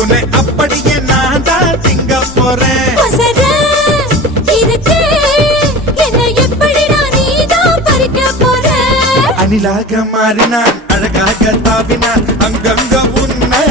உன்னை அப்படியே நான் தான் திங்க போறேன். அணிலாக மாறினான், அழகாக தாவினான், அங்கங்க உன்னை